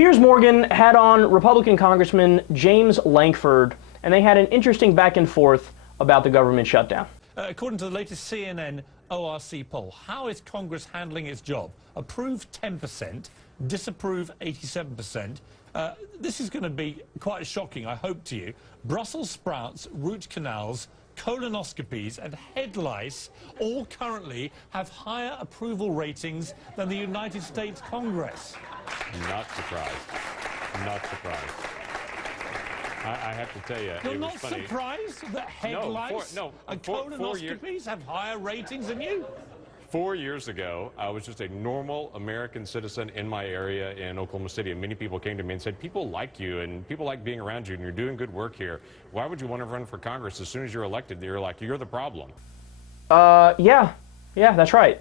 Piers Morgan had on Republican Congressman James Lankford, and they had an interesting back and forth about the government shutdown. According to the latest CNN ORC poll, how is Congress handling its job? Approve 10%, disapprove 87%. This is going to be quite shocking, I hope, to you. Brussels sprouts, root canals, colonoscopies and head lice all currently have higher approval ratings than the United States Congress. Not surprised. Not surprised. I have to tell you, You're it was not funny. surprised that head lice and colonoscopies have higher ratings than you? 4 years ago, I was just a normal American citizen in my area in Oklahoma City, and many people came to me and said, people like you, and people like being around you, and you're doing good work here. Why would you want to run for Congress? As soon as you're elected, you're like, you're the problem. Yeah, that's right.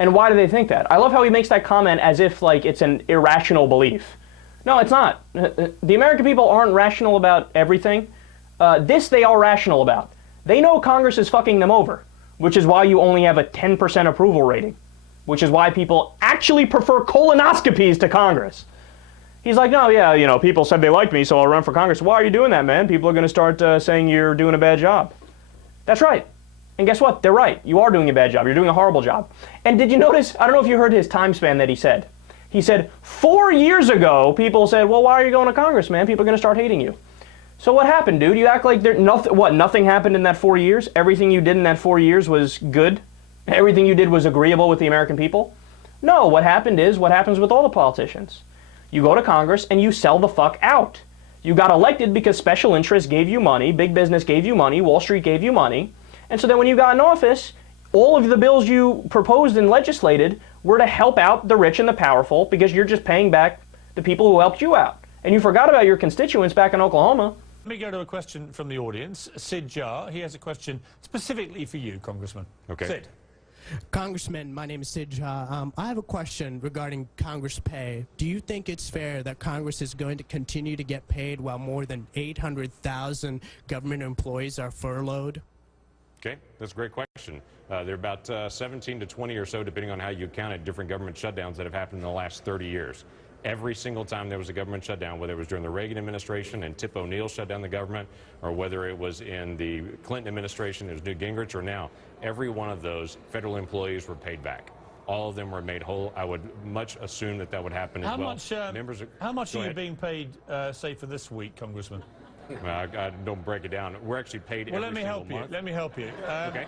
And why do they think that? I love how he makes that comment as if, like, it's an irrational belief. No, it's not. The American people aren't rational about everything. This they are rational about. They know Congress is fucking them over, which is why you only have a 10% approval rating, which is why people actually prefer colonoscopies to Congress. He's like, no, yeah, you know, people said they liked me, so I'll run for Congress. Why are you doing that, man? People are going to start saying you're doing a bad job. That's right. And guess what? They're right. You are doing a bad job. You're doing a horrible job. And did you notice, I don't know if you heard his time span that he said. He said, 4 years ago, people said, well, why are you going to Congress, man? People are going to start hating you. So what happened, dude? You act like nothing happened in that 4 years? Everything you did in that 4 years was good? Everything you did was agreeable with the American people? No, what happened is what happens with all the politicians. You go to Congress and you sell the fuck out. You got elected because special interests gave you money, big business gave you money, Wall Street gave you money. And so then when you got in office, all of the bills you proposed and legislated were to help out the rich and the powerful because you're just paying back the people who helped you out. And you forgot about your constituents back in Oklahoma. Let me go to a question from the audience. Sid Jar, he has a question specifically for you, Congressman. Okay. Sid. Congressman, my name is Sid Jar. I have a question regarding Congress pay. Do you think it's fair that Congress is going to continue to get paid while more than 800,000 government employees are furloughed? Okay, that's a great question. There are about 17 to 20 or so, depending on how you count it, different government shutdowns that have happened in the last 30 years. Every single time there was a government shutdown, whether it was during the Reagan administration and Tip O'Neill shut down the government, or whether it was in the Clinton administration, it was Newt Gingrich, or now, every one of those federal employees were paid back. All of them were made whole. I would much assume that that would happen as well. How much are you being paid, say, for this week, Congressman? I don't break it down. We're actually paid every single month. Let me help you. Okay.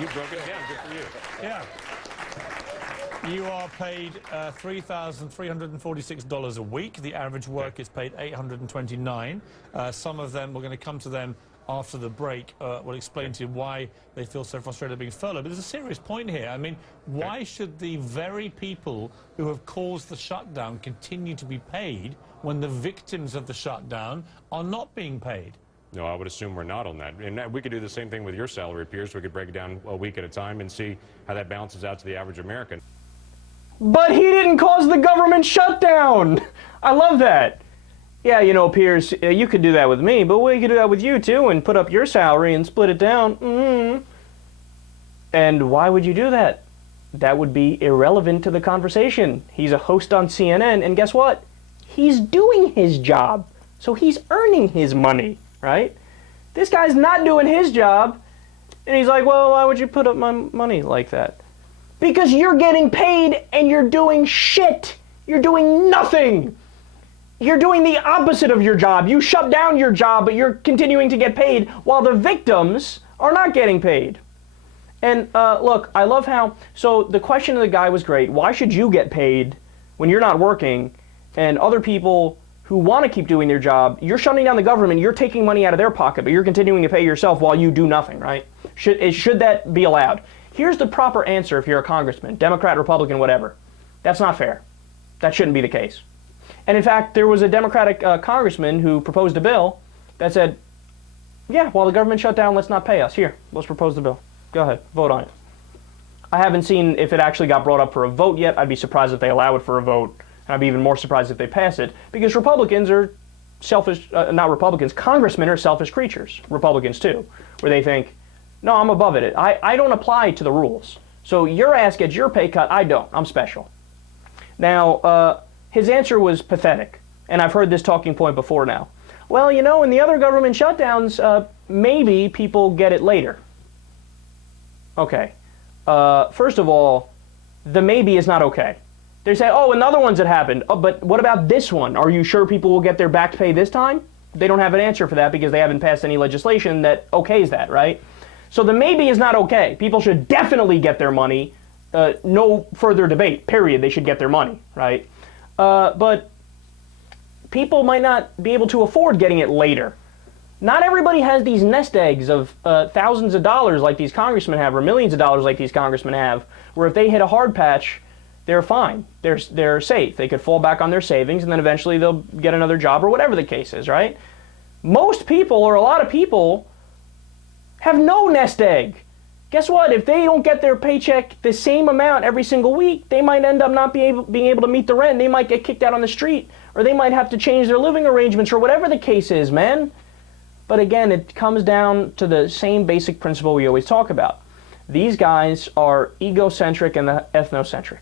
You broke it down. Good for you. Yeah. You are paid $3,346 a week. The average work is paid $829. Some of them, we're going to come to them after the break. We'll explain to you why they feel so frustrated being furloughed. But there's a serious point here. I mean, why should the very people who have caused the shutdown continue to be paid when the victims of the shutdown are not being paid? No, I would assume we're not on that. And we could do the same thing with your salary, Piers. We could break it down a week at a time and see how that balances out to the average American. But he didn't cause the government shutdown. I love that. Yeah, you know, Piers, you could do that with me, but we could do that with you too and put up your salary and split it down. And why would you do that? That would be irrelevant to the conversation. He's a host on CNN, and guess what? He's doing his job, so he's earning his money, right? This guy's not doing his job, and he's like, well, why would you put up my money like that? Because you're getting paid and you're doing shit. You're doing nothing. You're doing the opposite of your job. You shut down your job, but you're continuing to get paid while the victims are not getting paid. And look, I love how, so the question of the guy was great. Why should you get paid when you're not working and other people who want to keep doing their job, you're shutting down the government, you're taking money out of their pocket, but you're continuing to pay yourself while you do nothing, right? Should that be allowed? Here's the proper answer if you're a congressman, Democrat, Republican, whatever. That's not fair. That shouldn't be the case. And in fact, there was a Democratic congressman who proposed a bill that said, yeah, while the government shut down, let's not pay us. Here, let's propose the bill. Go ahead, vote on it. I haven't seen if it actually got brought up for a vote yet. I'd be surprised if they allow it for a vote. And I'd be even more surprised if they pass it, because Republicans are selfish, not Republicans, congressmen are selfish creatures, Republicans too, where they think, no, I'm above it. I don't apply to the rules. So your ass gets your pay cut, I don't. I'm special. Now, his answer was pathetic. And I've heard this talking point before now. Well, you know, in the other government shutdowns, maybe people get it later. Okay. First of all, the maybe is not okay. They say, oh, and other ones that happened. Oh, but what about this one? Are you sure people will get their back pay this time? They don't have an answer for that because they haven't passed any legislation that okays that, right? So the maybe is not okay. People should definitely get their money. No further debate, period. They should get their money, right? But people might not be able to afford getting it later. Not everybody has these nest eggs of thousands of dollars like these congressmen have, or millions of dollars like these congressmen have, where if they hit a hard patch, they're fine. They're safe. They could fall back on their savings, and then eventually they'll get another job or whatever the case is, right? Most people, or a lot of people, have no nest egg. Guess what? If they don't get their paycheck the same amount every single week, they might end up not being able to meet the rent. They might get kicked out on the street, or they might have to change their living arrangements, or whatever the case is, man. But again, it comes down to the same basic principle we always talk about. These guys are egocentric and ethnocentric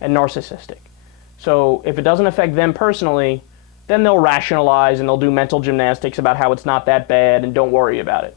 and narcissistic. So if it doesn't affect them personally, then they'll rationalize and they'll do mental gymnastics about how it's not that bad and don't worry about it.